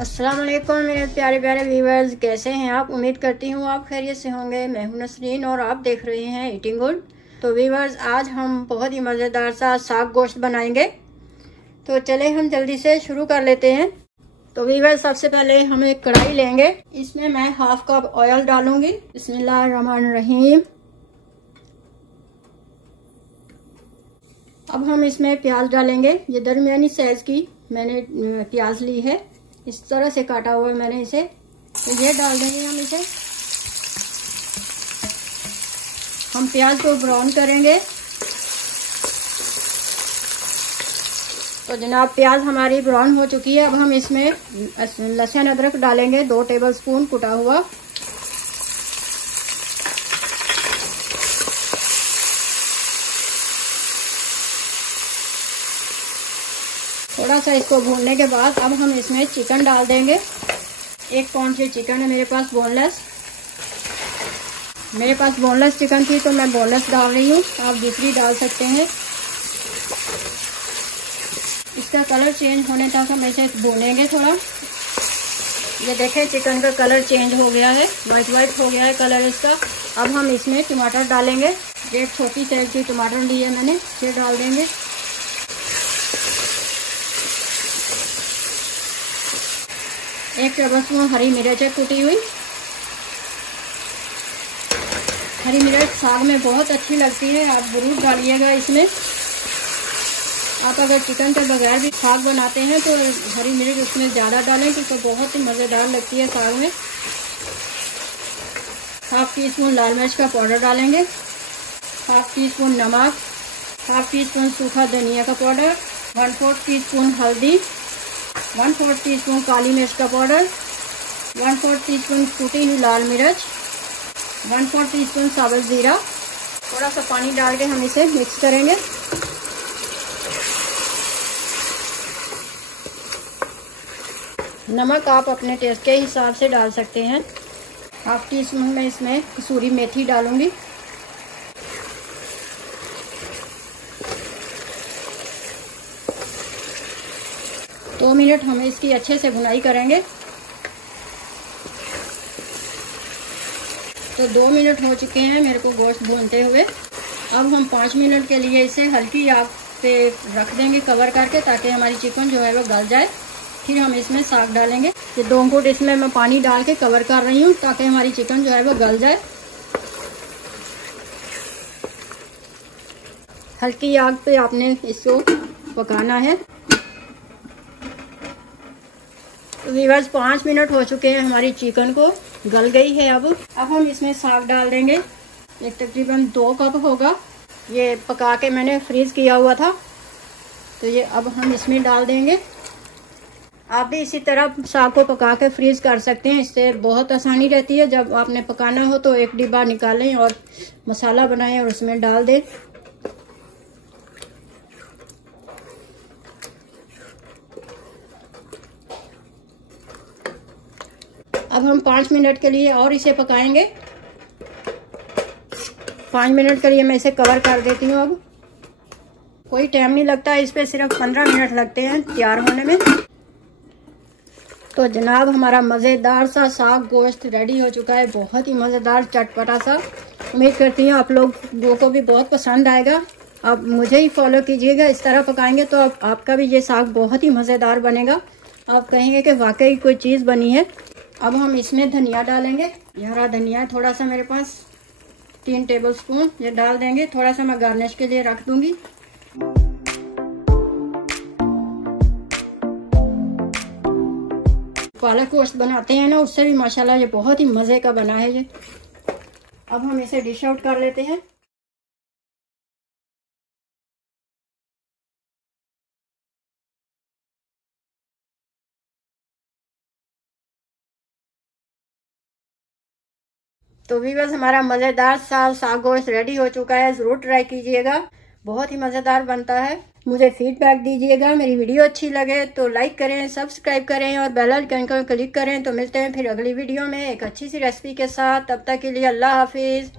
अस्सलाम वालेकुम मेरे प्यारे प्यारे व्यूवर्स, कैसे हैं आप। उम्मीद करती हूँ आप खैरियत से होंगे। मैं हूँ नसरीन और आप देख रहे हैं ईटिंग गुड। तो व्यूवर्स, आज हम बहुत ही मज़ेदार सा साग गोश्त बनाएंगे। तो चले हम जल्दी से शुरू कर लेते हैं। तो व्यूवर्स, सबसे पहले हम एक कढ़ाई लेंगे। इसमें मैं हाफ कप ऑयल डालूंगी। बिस्मिल्लाहिर्रहमानिर्रहीम। अब हम इसमें प्याज डालेंगे। ये दरमियानी साइज की मैंने प्याज ली है, इस तरह से काटा हुआ है मैंने इसे। तो ये डाल देंगे हम इसे। हम प्याज को ब्राउन करेंगे। तो जनाब, प्याज हमारी ब्राउन हो चुकी है। अब हम इसमें लहसुन अदरक डालेंगे, 2 टेबलस्पून कुटा हुआ। थोड़ा सा इसको भूनने के बाद अब हम इसमें चिकन डाल देंगे। 1 पाउंड की चिकन है मेरे पास, बोनलेस। मेरे पास बोनलेस चिकन थी तो मैं बोनलेस डाल रही हूँ, आप दूसरी डाल सकते हैं। इसका कलर चेंज होने तक हम इसे भूनेंगे थोड़ा। ये देखें, चिकन का कलर चेंज हो गया है, वाइट हो गया है कलर इसका। अब हम इसमें टमाटर डालेंगे। 1 छोटी साइज की टमाटर ली है मैंने, ये डाल देंगे। एक टेबलस्पून हरी मिर्च है कुटी हुई। हरी मिर्च साग में बहुत अच्छी लगती है, आप जरूर डालिएगा इसमें। आप अगर चिकन के बगैर भी साग बनाते हैं तो हरी मिर्च उसमें ज़्यादा डालें, क्योंकि बहुत ही मज़ेदार लगती है साग में। हाफ टी स्पून लाल मिर्च का पाउडर डालेंगे। हाफ टी स्पून नमक। हाफ टी स्पून सूखा धनिया का पाउडर। 1/4 टीस्पून हल्दी। 1/4 टीस्पून काली मिर्च का पाउडर। 1/4 टीस्पून कुटी हुई लाल मिर्च। 1/4 टीस्पून साबुत जीरा। थोड़ा सा पानी डाल के हम इसे मिक्स करेंगे। नमक आप अपने टेस्ट के हिसाब से डाल सकते हैं। हाफ टी स्पून में इसमें कसूरी मेथी डालूंगी। दो मिनट हम इसकी अच्छे से भुनाई करेंगे। तो 2 मिनट हो चुके हैं मेरे को गोश्त भूनते हुए। अब हम 5 मिनट के लिए इसे हल्की आग पे रख देंगे कवर करके, ताकि हमारी चिकन जो है वो गल जाए। फिर हम इसमें साग डालेंगे। ये 2 घूंट इसमें मैं पानी डाल के कवर कर रही हूँ, ताकि हमारी चिकन जो है वो गल जाए। हल्की आग पे आपने इसको पकाना है। तो व्यूअर्स, 5 मिनट हो चुके हैं, हमारी चिकन को गल गई है। अब हम इसमें साग डाल देंगे। एक तकरीबन 2 कप होगा। ये पका के मैंने फ्रीज किया हुआ था, तो ये अब हम इसमें डाल देंगे। आप भी इसी तरह साग को पका के फ्रीज कर सकते हैं, इससे बहुत आसानी रहती है। जब आपने पकाना हो तो एक डिब्बा निकालें और मसाला बनाएं और उसमें डाल दें। अब हम 5 मिनट के लिए और इसे पकाएंगे। 5 मिनट के लिए मैं इसे कवर कर देती हूँ। अब कोई टाइम नहीं लगता इस पे, सिर्फ 15 मिनट लगते हैं तैयार होने में। तो जनाब, हमारा मज़ेदार सा साग गोश्त रेडी हो चुका है, बहुत ही मज़ेदार चटपटा सा। उम्मीद करती हूँ आप लोगों को भी बहुत पसंद आएगा। आप मुझे ही फॉलो कीजिएगा, इस तरह पकाएंगे तो आपका भी ये साग बहुत ही मज़ेदार बनेगा। आप कहेंगे कि वाकई कोई चीज़ बनी है। अब हम इसमें धनिया डालेंगे। हरा धनिया थोड़ा सा मेरे पास, 3 टेबलस्पून ये डाल देंगे। थोड़ा सा मैं गार्निश के लिए रख दूंगी। पालक गोश्त बनाते हैं ना, उससे भी माशाल्लाह ये बहुत ही मज़े का बना है ये। अब हम इसे डिश आउट कर लेते हैं। तो व्यूअर्स, हमारा मज़ेदार सा साग गोश्त रेडी हो चुका है। ज़रूर ट्राई कीजिएगा, बहुत ही मज़ेदार बनता है। मुझे फीडबैक दीजिएगा। मेरी वीडियो अच्छी लगे तो लाइक करें, सब्सक्राइब करें और बेल आइकन को क्लिक करें। तो मिलते हैं फिर अगली वीडियो में एक अच्छी सी रेसिपी के साथ। तब तक के लिए अल्लाह हाफिज़।